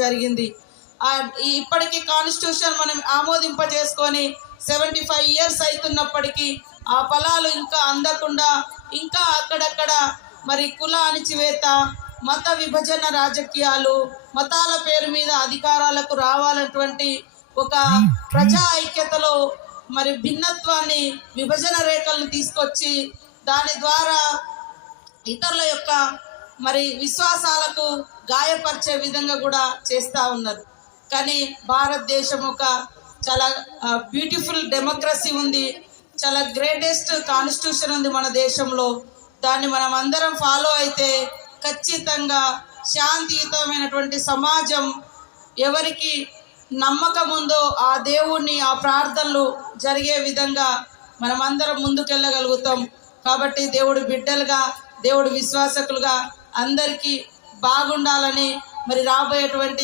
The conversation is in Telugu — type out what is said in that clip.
జరిగింది. ఇప్పటికీ కాన్స్టిట్యూషన్ మనం ఆమోదింపజేసుకొని 75 ఇయర్స్ అవుతున్నప్పటికీ ఆ ఫలాలు ఇంకా అందకుండా ఇంకా అక్కడక్కడ మరి కుల అణిచివేత, మత విభజన రాజకీయాలు, మతాల పేరు మీద అధికారాలకు రావాలన్నటువంటి ఒక ప్రజా ఐక్యతలో మరి భిన్నత్వాన్ని, విభజన రేఖలను తీసుకొచ్చి దాని ద్వారా ఇతరుల యొక్క మరి విశ్వాసాలకు గాయపరిచే విధంగా కూడా చేస్తూ ఉన్నారు. కానీ భారతదేశం ఒక చాలా బ్యూటిఫుల్ డెమోక్రసీ ఉంది, చాలా గ్రేటెస్ట్ కాన్స్టిట్యూషన్ ఉంది మన దేశంలో. దాన్ని మనం అందరం ఫాలో అయితే ఖచ్చితంగా శాంతియుతమైనటువంటి సమాజం, ఎవరికి నమ్మకం ఉందో ఆ దేవుణ్ణి, ఆ ప్రార్థనలు జరిగే విధంగా మనమందరం ముందుకెళ్ళగలుగుతాం. కాబట్టి దేవుడి బిడ్డలుగా, దేవుడి విశ్వాసకులుగా అందరికీ బాగుండాలని మరి రాబోయేటువంటి